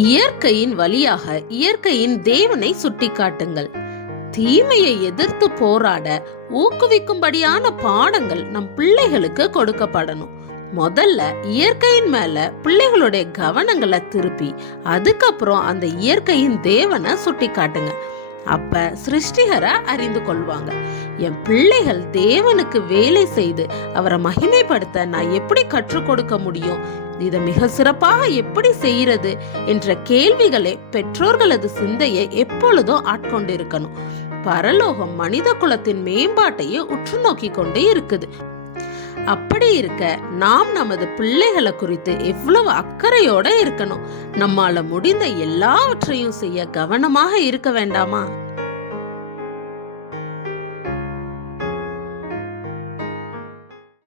இயற்கையின் வழியாக இயற்கையின் தேவனை சுட்டிக்காட்டுங்கள். தீமையை எதிர்த்து போராட ஊக்குவிக்கும்படியான பாடங்கள் நம் பிள்ளைகளுக்கு கொடுக்கப்படணும். முதல்ல இயற்கையின் மேல பிள்ளைகளுடைய கவனங்களை திருப்பி அதுக்கப்புறம் அந்த இயற்கையின் தேவனை சுட்டி காட்டுங்க. அப்ப சிருஷ்டிகரை அறிந்து கொள்வாங்க. என் பிள்ளைகள் தேவனுக்கு வேலை செய்து அவரை மகிமைப்படுத்த நான் எப்படி கற்றுக் கொடுக்க முடியும், இதை மிக சிறப்பாக எப்படி செய்யறது என்ற கேள்விகளை பெற்றோர்களது சிந்தையை எப்பொழுதும் ஆட்கொண்டிருக்கணும். பரலோகம் மனித குலத்தின் மேம்பாட்டையே உற்று நோக்கி கொண்டே இருக்குது. அப்படி இருக்க நாம் நமது பிள்ளைகளை குறித்து எவ்வளவு அக்கறையோட இருக்கணும். நம்மால முடிந்த எல்லாவற்றையும் செய்ய கவனமாக இருக்க வேண்டாமா?